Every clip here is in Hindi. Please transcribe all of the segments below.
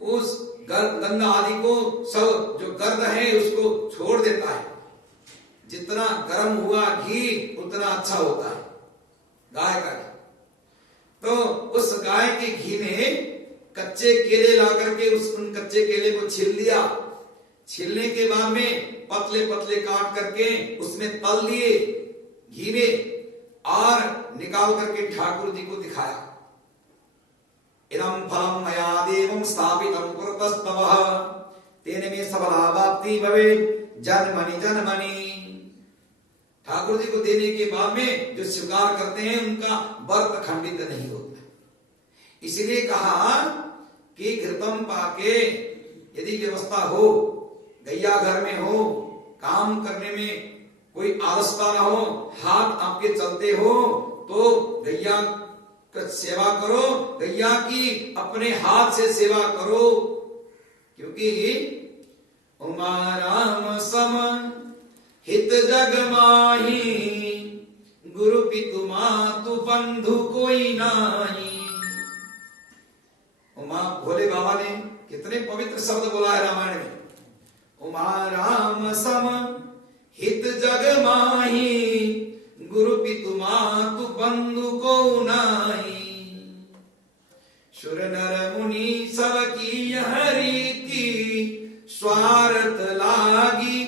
उस गंध आदि को सब जो गर्द है उसको छोड़ देता है। जितना गर्म हुआ घी उतना अच्छा होता है गाय का घी। तो उस गाय के घी में कच्चे केले ला करके उन कच्चे केले को छील लिया। छीलने के बाद में पतले पतले काट करके उसमें तल लिए घी में और निकाल करके ठाकुर जी को दिखाया। इदं फलं मया देवं स्थापितं कुरुतस्तवः तेन मे सफलावाप्ति भवेत् जन्मनि जन्मनि। ठाकुर जी को देने के बाद में जो स्वीकार करते हैं उनका व्रत खंडित नहीं होता। इसलिए कहा कि घृतम पाके यदि व्यवस्था हो, गैया घर में हो, काम करने में कोई आलसता ना हो, हाथ आपके चलते हो तो गैया का सेवा करो, गैया की अपने हाथ से सेवा करो। क्योंकि उमा राम सम हित जग माही गुरु पितु मातु बंधु कोई नाही। उमा भोले बाबा ने कितने पवित्र शब्द बोला है रामायण में। उमा राम सम हित जग माही गुरु पितु मातु बंधु को नाही। सुर नर मुनि सब की यह रीति स्वार्थ लागी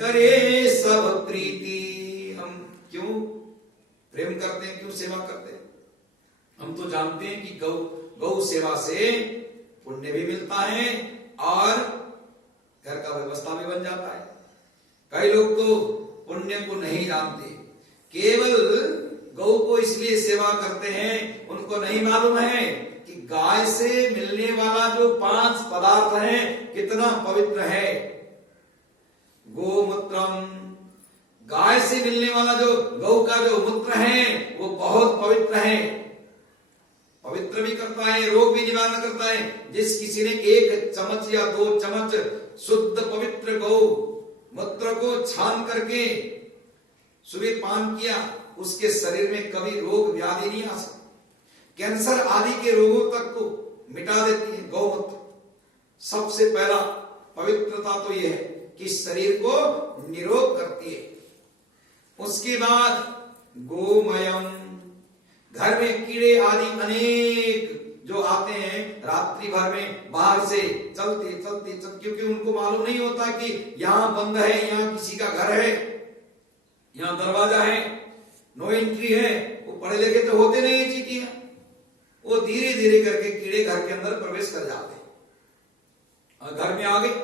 करे सब प्रीति। हम क्यों प्रेम करते हैं, क्यों सेवा करते हैं? हम तो जानते हैं कि गौ सेवा से पुण्य भी मिलता है और घर का व्यवस्था भी बन जाता है। कई लोग तो पुण्य को नहीं जानते, केवल गौ को इसलिए सेवा करते हैं, उनको नहीं मालूम है कि गाय से मिलने वाला जो 5 पदार्थ है कितना पवित्र है। गोमूत्रम, गाय से मिलने वाला जो गौ का जो मूत्र है वो बहुत पवित्र है, पवित्र भी करता है, रोग भी निवारण करता है। जिस किसी ने 1 चम्मच या 2 चम्मच शुद्ध पवित्र गौ मूत्र को छान करके सुबह पान किया, उसके शरीर में कभी रोग व्याधि नहीं आ सकता। कैंसर आदि के रोगों तक को मिटा देती है गौमूत्र। सबसे पहला पवित्रता तो यह है कि शरीर को निरोग करती है। उसके बाद गोमयम, घर में कीड़े आदि अनेक जो आते हैं रात्रि भर में बाहर से चलते चलते क्योंकि उनको मालूम नहीं होता कि यहाँ बंद है, यहाँ किसी का घर है, यहाँ दरवाजा है, नो एंट्री है। वो पढ़े लिखे तो होते नहीं है चीटियां, वो धीरे धीरे करके कीड़े घर के अंदर प्रवेश कर जाते हैं और घर में आ गए।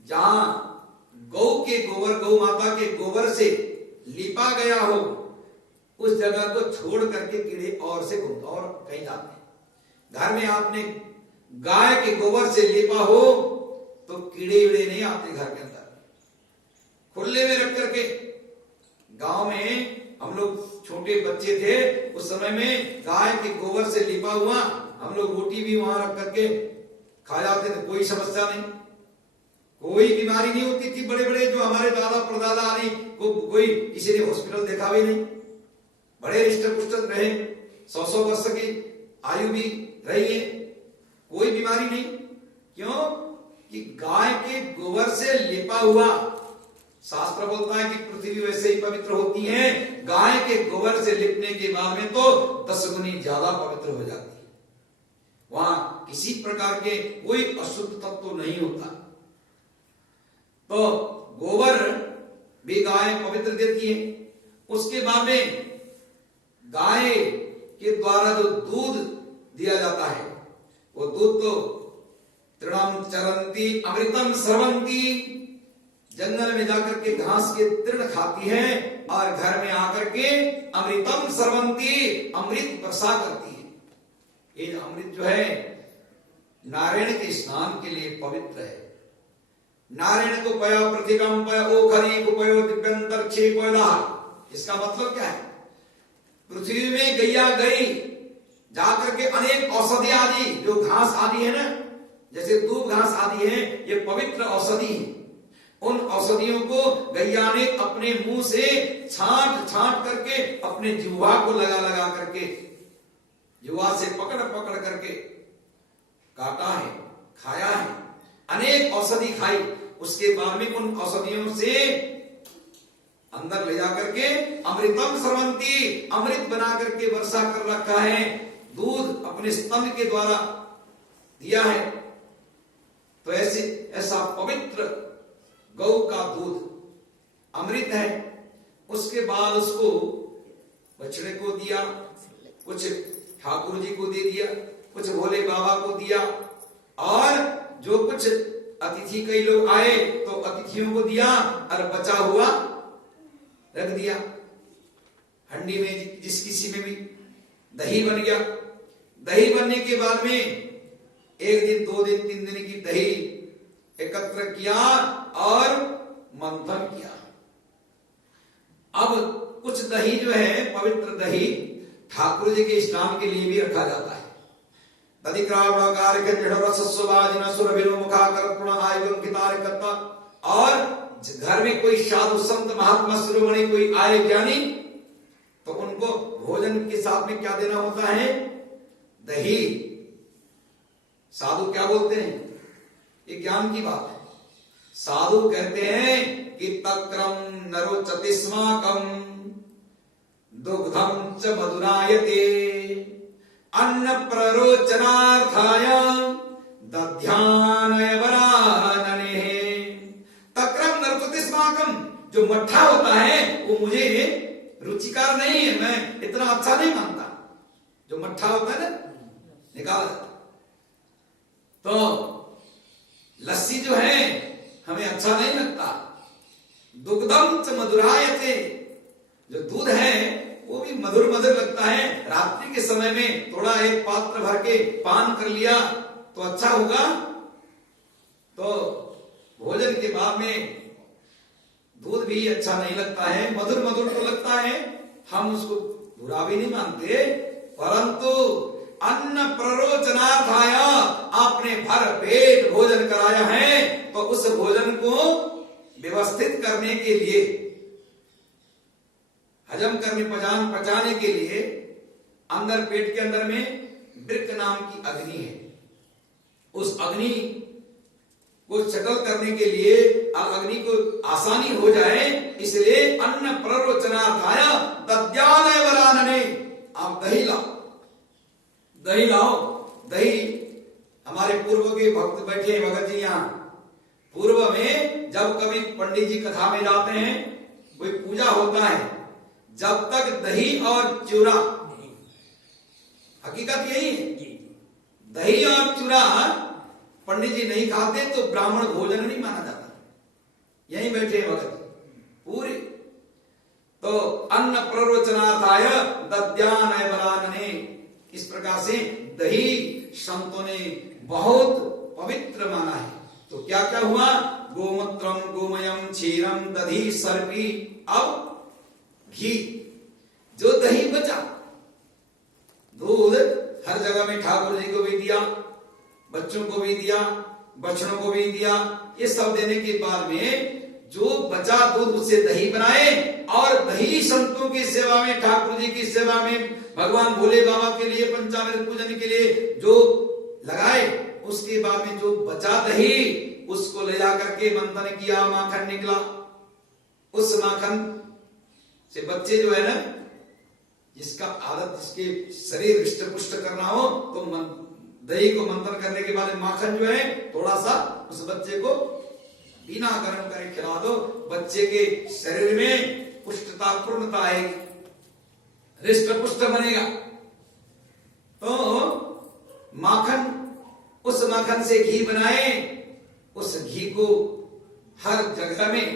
जहां गौ के गोबर, गौ माता के गोबर से लिपा गया हो उस जगह को छोड़ करके कीड़े और से घूमते और कहीं जाते हैं। घर में आपने गाय के गोबर से लिपा हो तो कीड़े वीड़े नहीं आते घर के अंदर। खुले में रख करके, गांव में हम लोग छोटे बच्चे थे उस समय में गाय के गोबर से लिपा हुआ हम लोग रोटी भी वहां रख करके खा जाते थे, कोई समस्या नहीं, कोई बीमारी नहीं होती थी। बड़े बड़े जो हमारे दादा परदादा आदि को कोई किसी ने हॉस्पिटल देखा भी नहीं, बड़े रिष्ट पुष्ट रहे, 100 वर्ष की आयु भी रही है, कोई बीमारी नहीं। क्यों? कि गाय के गोबर से लिपा हुआ। शास्त्र बोलता है कि पृथ्वी वैसे ही पवित्र होती है, गाय के गोबर से लिपने के बाद में तो 10 गुनी ज्यादा पवित्र हो जाती है। वहां किसी प्रकार के कोई अशुद्ध तत्व तो नहीं होता। तो गोबर भी गाय पवित्र देती है। उसके बाद में गाय के द्वारा जो दूध दिया जाता है वो दूध तो तृणम चरंती अमृतम स्रवंती, जंगल में जाकर के घास के तृण खाती है और घर में आकर के अमृतम स्रवंती, अमृत वर्षा करती है। ये अमृत जो है नारायण के स्नान के लिए पवित्र है। नारायण को पया प्रतिकम पय ओखरी को पयो दिव्यंतर छे पयला। इसका मतलब क्या है? पृथ्वी में गैया गई जाकर के अनेक औषधि आदि जो घास आदि है ना, जैसे दूब घास आदि है, ये पवित्र औषधि है। उन औषधियों को गैया ने अपने मुंह से छांट छांट करके अपने जिह्वा को लगा लगा करके, जिह्वा से पकड़ पकड़ करके काटा है। औषधि खाई, उसके बाद में उन औषधियों से अंदर ले जाकर के अमृतम स्रवंती, अमृत बना करके वर्षा कर रखा है, दूध अपने स्तन के द्वारा दिया है। तो ऐसा पवित्र गौ का दूध अमृत है। उसके बाद उसको बछड़े को दिया, कुछ ठाकुर जी को दे दिया, कुछ भोले बाबा को दिया, और जो कुछ अतिथि कई लोग आए तो अतिथियों को दिया, और बचा हुआ रख दिया हंडी में, जिस किसी में भी। दही बन गया। दही बनने के बाद में 1 दिन 2 दिन 3 दिन की दही एकत्र किया और मंथन किया। अब कुछ दही जो है, पवित्र दही, ठाकुर जी के स्नान के लिए भी रखा जाता है। और घर में कोई साधु संत महात्मा शिरोमणि कोई आए ज्ञानी, तो उनको भोजन के साथ में क्या देना होता है? दही। साधु क्या बोलते हैं? ये ज्ञान की बात है। साधु कहते हैं कि तक्रम नरोचति स्माकम दुग्धम च मधुरायते अन्न प्ररोचनार्थाय दध्यानय वरानने। तक्रम नरोचति स्माकम, जो मट्ठा होता है वो मुझे रुचिकर नहीं है, मैं इतना अच्छा नहीं मानता। जो मट्ठा होता है ना, निकाल। तो लस्सी जो है हमें अच्छा नहीं लगता। दुग्धम च मधुरायते, जो दूध है वो भी मधुर मधुर लगता है। रात्रि के समय में थोड़ा एक पात्र भर के पान कर लिया तो अच्छा होगा। तो भोजन के बाद में दूध भी अच्छा नहीं लगता है, मधुर मधुर तो लगता है, हम उसको बुरा भी नहीं मानते, परंतु अन्न प्ररोचनार्थाय, आपने भर पेट भोजन कराया है तो उस भोजन को व्यवस्थित करने के लिए, हजम करने पचाने के लिए अंदर पेट के अंदर में वृक्क नाम की अग्नि है। उस अग्नि को चकल करने के लिए, अग्नि को आसानी हो जाए, इसलिए अन्न प्ररोचनार्थाय दध्यानय वरानने। आप दही लाओ, दही लाओ। दही, हमारे पूर्व के भक्त बैठे हैं भगत जी यहाँ। पूर्व में जब कभी पंडित जी कथा में जाते हैं, कोई पूजा होता है, जब तक दही और चूरा, हकीकत यही है, दही और चूरा पंडित जी नहीं खाते तो ब्राह्मण भोजन नहीं माना जाता। यहीं बैठे हैं भगत पूरे। तो अन्न प्ररोचनार्थाय दध्यानय वरानने, इस प्रकार से दही संतों ने बहुत पवित्र माना है। तो क्या क्या हुआ? गोमूत्रम गोमयम क्षीरम दधी सर्पी। अब घी, जो दही बचा, दूध हर जगह में ठाकुर जी को भी दिया, बच्चों को भी दिया, बछड़ों को भी दिया। ये सब देने के बाद में जो बचा दूध, उससे दही बनाए, और दही संतों की सेवा में, ठाकुर जी की सेवा में, भगवान भोले बाबा के लिए पंचामृत पूजन के लिए जो लगाए, उसके बाद में जो बचा दही, उसको ले जाकर के मंथन किया, माखन निकला। उस माखन से बच्चे जो है ना, जिसका आदत, जिसके शरीर हृष्ट पुष्ट करना हो, तो दही को मंथन करने के बाद माखन जो है थोड़ा सा उस बच्चे को बिना गर्म करे खिला दो, बच्चे के शरीर में पुष्टता, पूर्णता आएगी, हृष्ट पुष्ट बनेगा। तो माखन, उस माखन से घी बनाए, उस घी को हर जगह में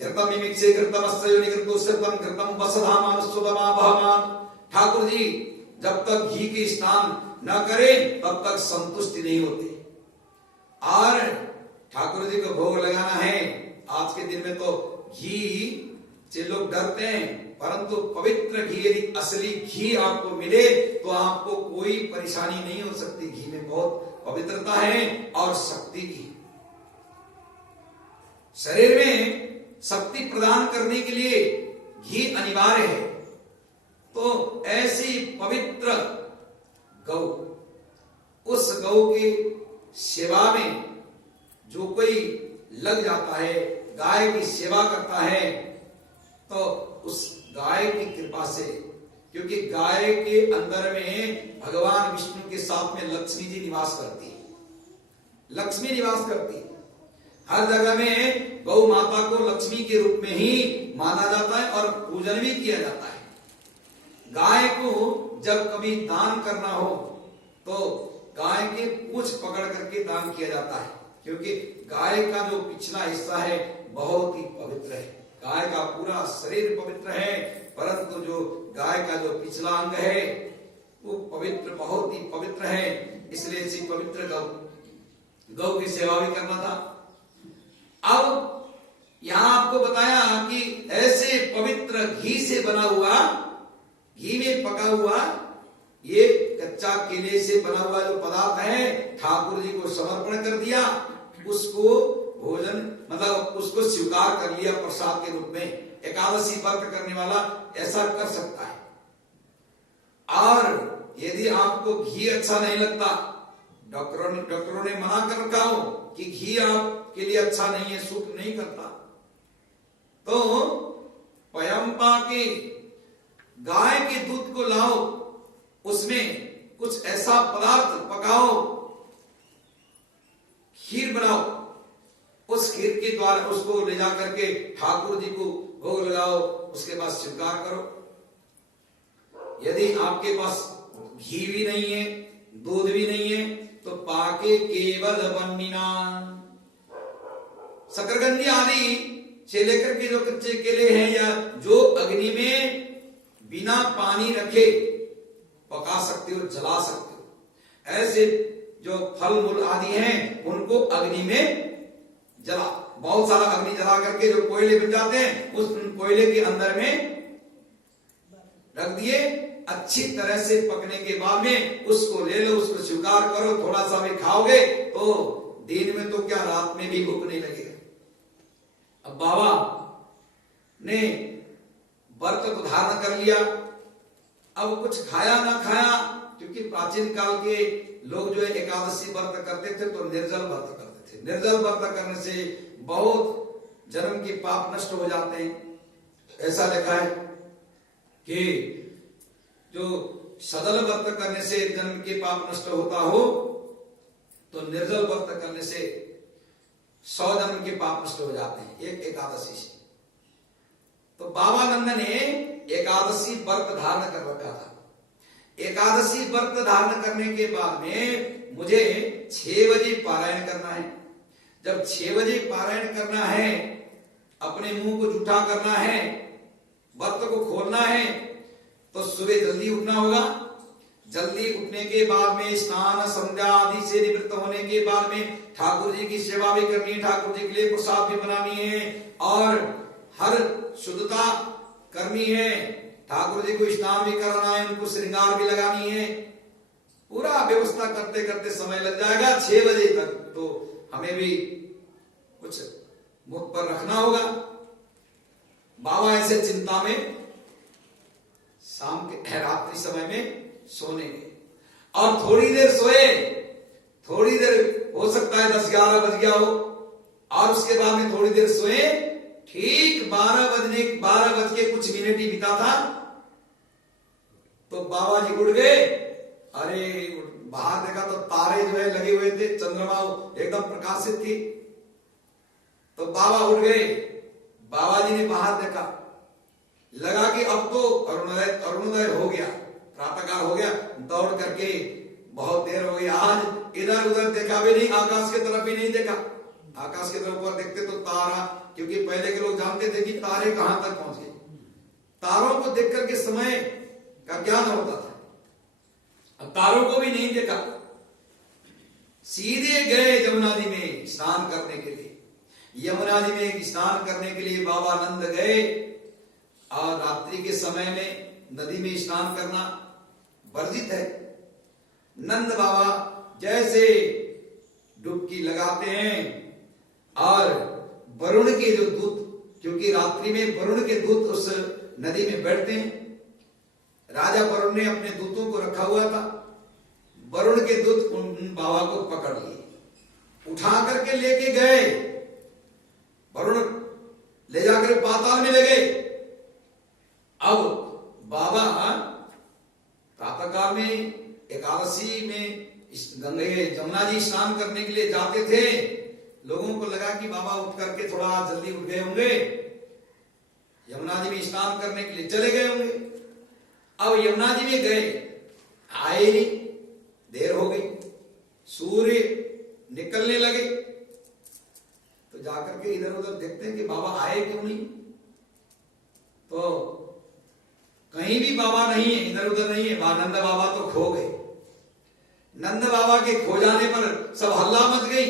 घृतम मिमिक्षे घृतम अस्त्रयोनिकृतो श्रुतम घृतम वसधामान सुदमाभमान। ठाकुर जी जब तक घी के स्नान न करें तब तक संतुष्टि नहीं होते। और ठाकुर जी को भोग लगाना है। आज के दिन में तो घी से लोग डरते हैं, परंतु पवित्र घी, यदि असली घी आपको मिले तो आपको कोई परेशानी नहीं हो सकती। घी में बहुत पवित्रता है और शक्ति की। शरीर में शक्ति प्रदान करने के लिए घी अनिवार्य है। तो ऐसी पवित्र गौ, उस गौ की सेवा में जो कोई लग जाता है, गाय की सेवा करता है, तो उस गाय की कृपा से, क्योंकि गाय के अंदर में भगवान विष्णु के साथ में लक्ष्मी जी निवास करती है, लक्ष्मी निवास करती है। हर जगह में गौ माता को लक्ष्मी के रूप में ही माना जाता है और पूजन भी किया जाता है। गाय को जब कभी दान करना हो तो गाय के पूंछ पकड़ करके दान किया जाता है, क्योंकि गाय का जो पिछला हिस्सा है बहुत ही पवित्र है। गाय का पूरा शरीर पवित्र है, परंतु जो गाय का जो पिछला अंग है वो पवित्र, बहुत ही पवित्र है। इसलिए इसी पवित्र गौ की सेवा भी करना था। अब यहां आपको बताया कि ऐसे पवित्र घी से बना हुआ, घी में पका हुआ ये कच्चा केले से बना हुआ जो पदार्थ है ठाकुर जी को समर्पण कर दिया, उसको भोजन मतलब उसको स्वीकार कर लिया प्रसाद के रूप में। एकादशी व्रत करने वाला ऐसा कर सकता है। और यदि आपको घी अच्छा नहीं लगता, डॉक्टरों ने मना कर रखा हो कि घी आपके लिए अच्छा नहीं है, सूट नहीं करता, तो पयंपा के गाय के दूध को लाओ, उसमें कुछ ऐसा पदार्थ पकाओ, खीर बनाओ, उस खीर के द्वारा उसको ले जा करके ठाकुर जी को भोग लगाओ, उसके बाद स्वीकार करो। यदि आपके पास घी भी नहीं है, दूध भी नहीं है, तो पाके केवल बन्नीना, शकरकंदी आदि से लेकर के जो कच्चे केले हैं या जो अग्नि में बिना पानी रखे पका सकते हो, जला सकते हो, ऐसे जो फल मूल आदि हैं उनको अग्नि में जला, बहुत सारा अग्नि जला करके जो कोयले बन जाते हैं उस कोयले के अंदर में रख दिए, अच्छी तरह से पकने के बाद में उसको ले लो, उसको स्वीकार करो। थोड़ा सा भी खाओगे तो दिन में तो क्या रात में भी भूख नहीं लगेगा। अब बाबा ने व्रत तो धारण कर लिया, अब कुछ खाया ना खाया, क्योंकि प्राचीन काल के लोग जो है एकादशी व्रत करते थे तो निर्जल व्रत करते थे। निर्जल व्रत करने से बहुत जन्म के पाप नष्ट हो जाते हैं। ऐसा लिखा है कि जो सदल व्रत करने से जन्म के पाप नष्ट होता हो, तो निर्जल व्रत करने से 100 जन्म के पाप नष्ट हो जाते हैं एक एकादशी से। तो बाबा नंद ने एकादशी व्रत धारण कर रखा था। एकादशी व्रत धारण करने के बाद में मुझे 6 बजे पारायण करना है। जब 6 बजे पारायण करना है, अपने मुंह को जूठा करना है, व्रत को खोलना है, तो सुबह जल्दी उठना होगा। जल्दी उठने के बाद में स्नान संध्या आदि से निवृत्त होने के बाद में ठाकुर जी की सेवा भी करनी है, ठाकुर जी के लिए प्रसाद भी बनानी है और हर शुद्धता करनी है, ठाकुर जी को स्नान भी कराना है, उनको श्रृंगार भी लगानी है। पूरा व्यवस्था करते करते समय लग जाएगा 6 बजे तक। तो हमें भी कुछ मुख पर रखना होगा। बाबा ऐसे चिंता में शाम के रात्रि समय में सोने गए और थोड़ी देर सोए, थोड़ी देर हो सकता है 10-11 बज गया हो, और उसके बाद में थोड़ी देर सोए। ठीक 12 बज के कुछ मिनट ही बीता था तो बाबा जी उठ गए। अरे बाहर देखा तो तारे जो है लगे हुए थे, चंद्रमा एकदम प्रकाशित थी। तो बाबा उठ गए। बाबा जी ने बाहर देखा, लगा कि अब तो अरुणोदय हो गया, प्रातःकाल हो गया। दौड़ करके बहुत देर हो गई, आज इधर उधर देखा भी नहीं, आकाश की तरफ भी नहीं देखा। आकाश की तरफ ऊपर देखते तो तारा, क्योंकि पहले के लोग जानते थे कि तारे कहां तक पहुंच गए, तारों को देख करके समय का ज्ञान होता था। अब तारों को भी नहीं देखा, सीधे गए यमुना जी में स्नान करने के लिए। यमुना जी में स्नान करने के लिए बाबा नंद गए, और रात्रि के समय में नदी में स्नान करना वर्जित है। नंद बाबा जैसे डुबकी लगाते हैं और वरुण के जो दूत, क्योंकि रात्रि में वरुण के दूत उस नदी में बैठते हैं, राजा वरुण ने अपने दूतों को रखा हुआ था। वरुण के दूत उन बाबा को पकड़ लिए उठा करके लेके गए, वरुण ले जाकर पाताल में ले गए। अब बाबा प्रातःकाल में एकादशी में गंगे जमुना जी स्नान करने के लिए जाते थे। लोगों को लगा कि बाबा उठ करके थोड़ा जल्दी उठ गए होंगे, यमुना जी में स्नान करने के लिए चले गए होंगे। अब यमुना जी में गए, आए नहीं, देर हो गई, सूर्य निकलने लगे, तो जाकर के इधर उधर देखते हैं कि बाबा आए क्यों नहीं। तो कहीं भी बाबा नहीं है, इधर उधर नहीं है। नंद बाबा तो खो गए। नंद बाबा के खो जाने पर सब हल्ला मच गई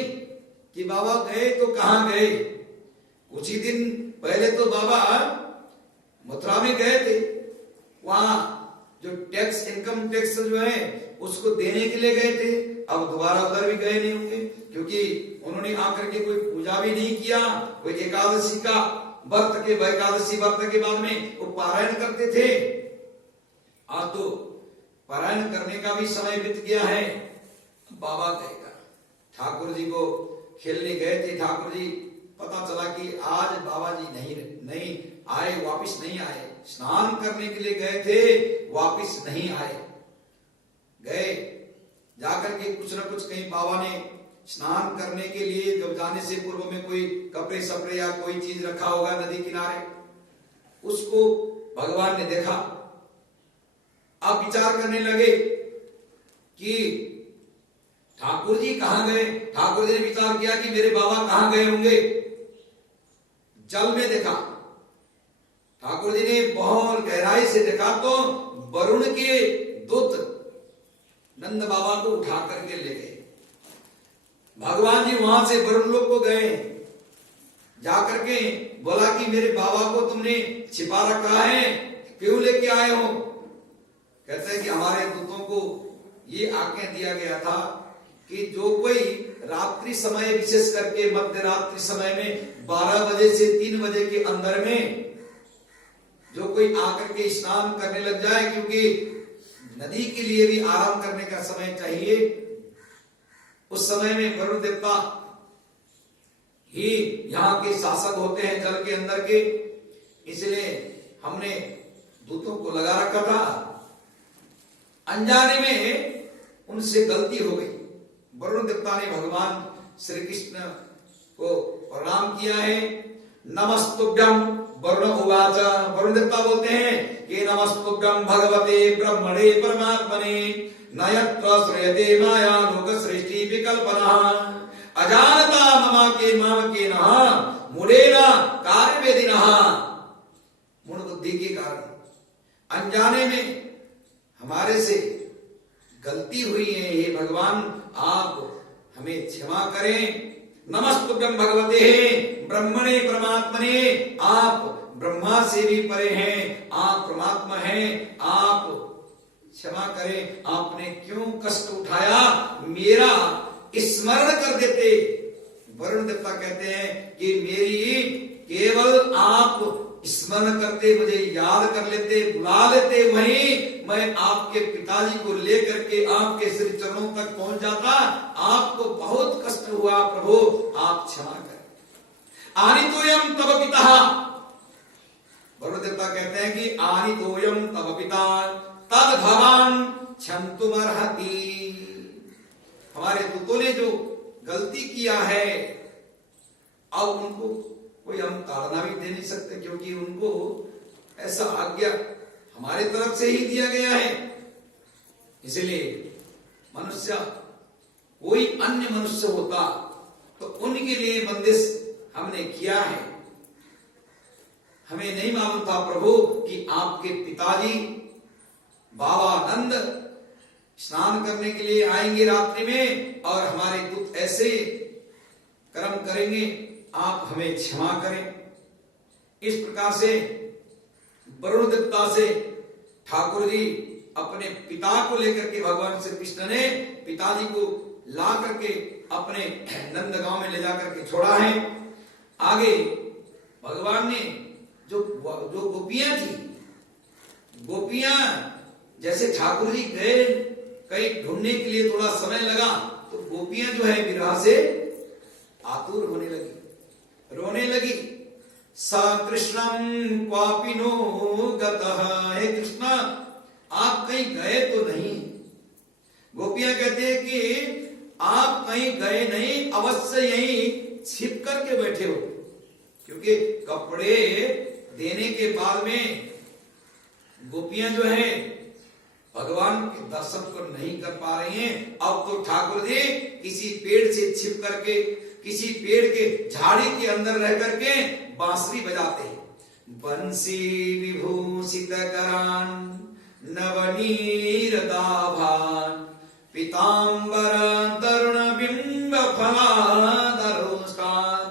कि बाबा गए तो कहां गए। कुछ ही दिन पहले तो बाबा मथुरा में गए थे, वहां जो टैक्स, इनकम टैक्स जो है उसको देने के लिए गए थे। अब दोबारा उधर भी गए नहीं होंगे, क्योंकि उन्होंने आकर के कोई पूजा भी नहीं किया। कोई एकादशी का व्रत के, एकादशी व्रत के बाद में वो पारायण करते थे। आज तो पारायण करने का भी समय बीत गया है। बाबा गएगा, ठाकुर जी को खेलने गए थे। ठाकुर जी पता चला कि आज बाबा जी नहीं आए, वापिस नहीं आए। स्नान करने के लिए गए थे, वापिस नहीं आए। गए जाकर के कुछ न कुछ कहीं बाबा ने स्नान करने के लिए, जब जाने से पूर्व में कोई कपड़े सपड़े या कोई चीज रखा होगा नदी किनारे, उसको भगवान ने देखा। अब विचार करने लगे कि ठाकुर जी कहां गए। ठाकुर जी ने विचार किया कि मेरे बाबा कहां गए होंगे। जल में देखा, ठाकुर जी ने बहुत गहराई से देखा तो वरुण के दूत नंद बाबा को उठा करके ले गए। भगवान जी वहां से वरुण लोक को गए, जाकर के बोला कि मेरे बाबा को तुमने छिपा रखा है, क्यों लेके आए हो। कहते हैं कि हमारे दूतों को ये आज्ञा दिया गया था कि जो कोई रात्रि समय, विशेष करके मध्य रात्रि समय में 12 बजे से 3 बजे के अंदर में जो कोई आकर के स्नान करने लग जाए, क्योंकि नदी के लिए भी आराम करने का समय चाहिए। उस समय में वरुण देवता ही यहाँ के शासक होते हैं जल के अंदर के, इसलिए हमने दूतों को लगा रखा था। अनजाने में उनसे गलती हो गई। वरुण देवता ने भगवान श्री कृष्ण को प्रणाम किया है। नमस्तुभ्यं वरुण उवाच, वरुण देवता बोलते हैं कि नमस्तुभ्यं भगवते ब्रह्मणे परमात्मने न यत्र श्रूयते माया लोक सृष्टि विकल्पना अजानता मम के नः मूढ़ेन कार्यवेदिनः। मूढ़ बुद्धि के कारण अनजाने में हमारे से गलती हुई है, ये भगवान आप हमें क्षमा करें। नमस्तुभ्यं भगवते ब्रह्मणे परमात्मने, आप ब्रह्मा से भी परे हैं, आप परमात्मा हैं, आप क्षमा करें। आपने क्यों कष्ट उठाया, मेरा स्मरण कर देते। वरुण देवता कहते हैं कि मेरी केवल आप स्मरण करते, मुझे याद कर लेते, बुला लेते, वहीं मैं आपके पिताजी को लेकर के आपके श्री चरणों तक पहुंच जाता। आपको बहुत कष्ट हुआ प्रभु, आप क्षमा करें। आनितोयम तव पिता, वरुण देवता कहते हैं कि आनितोयम तव पिता तद भवान क्षन्तुमर्हति। हमारे दूतों ने जो गलती किया है, अब उनको कोई हम ताड़ना भी दे नहीं सकते, क्योंकि उनको ऐसा आज्ञा हमारे तरफ से ही दिया गया है। इसलिए मनुष्य, कोई अन्य मनुष्य होता तो उनके लिए बंदिश हमने किया है। हमें नहीं मालूम था प्रभु कि आपके पिताजी बाबा नंद स्नान करने के लिए आएंगे रात्रि में और हमारे दूत ऐसे कर्म करेंगे, आप हमें क्षमा करें। इस प्रकार से वरुण देवता से ठाकुर जी अपने पिता को लेकर के, भगवान श्री कृष्ण ने पिताजी को ला करके अपने नंद गांव में ले जाकर के छोड़ा है। आगे भगवान ने जो गोपियां थी, गोपियां जैसे ठाकुर जी गए कहीं ढूंढने के लिए थोड़ा समय लगा, तो गोपियां जो है विरह से आतुर होने लगी, रोने लगी। स कृष्णं क्वापि नो गतः, हे कृष्ण आप कहीं गए तो नहीं। गोपियां कहते हैं कि आप कहीं गए नहीं, अवश्य यहीं छिप करके बैठे हो, क्योंकि कपड़े देने के बाद में गोपियां जो हैं भगवान के दर्शन को नहीं कर पा रही हैं। अब तो ठाकुर जी किसी पेड़ से छिप करके, किसी पेड़ के झाड़ी के अंदर रह करके बांसुरी बजाते हैं। बंसी विभूषित करान नवनीर दाभान पीतांबर तरुण बिंब फलाधरोष्टान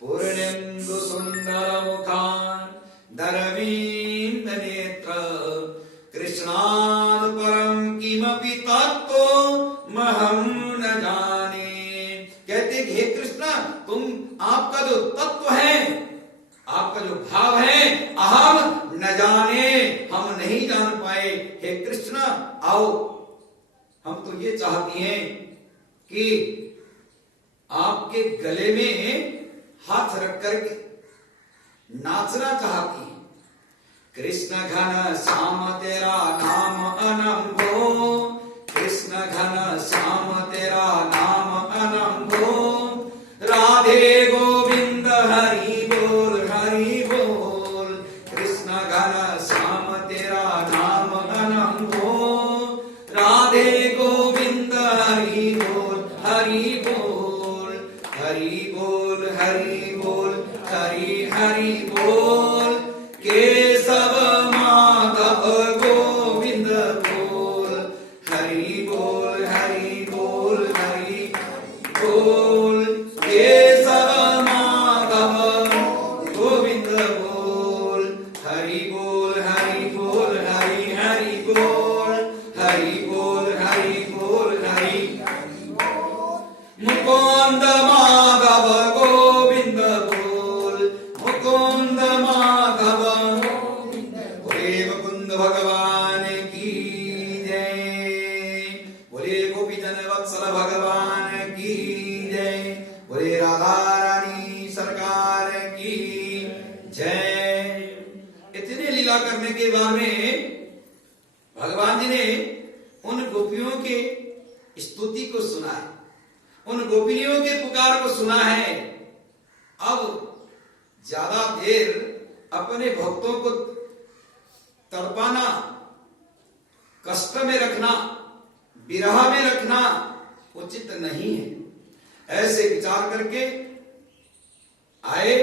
पूर्णेन्दु सुंदर मुखान दरवींद नेत्र कृष्णान परम किमपि तत्त्व महम न जाने। कहते कि हे कृष्ण तुम, आपका जो तत्व है, आपका जो भाव है, अहम न जाने, हम नहीं जान पाए। हे कृष्ण आओ, हम तो ये चाहती हैं कि आपके गले में हाथ रख करके नाचना चाहती हैं। कृष्ण घन श्याम तेरा नाम अनंभो, कृष्ण घन श्याम तेरा नाम अनंभो, राधे गोविंद हरि बोल हरि बोल। कृष्ण घन श्याम तेरा नाम अनंभो, राधे गोविंद हरि बोल हरि बोल। हरि बोल हरि बोल हरि हरि बोल, केशव माधव गोविंद बोल। हरि बोल हरि बोल हरि बोल, केशव माधव गोविंद बोल। हरि बोल हरि बोल हरि हरि बोल, हरि बोल हरि बोल हरि मुकुंद माधव गोविंद बोल। मुकुंद माधव बोले मुकुंद भगवान की जय, बोले गोपीजन वत्सल भगवान की जय, बोले राधा रानी सरकार की जय। इतने लीला करने के बाद में भगवान जी ने उन गोपियों के स्तुति को सुना है, उन गोपियों के पुकार को सुना है। अब ज्यादा देर अपने भक्तों को तड़पाना, कष्ट में रखना, विरह में रखना उचित नहीं है। ऐसे विचार करके आए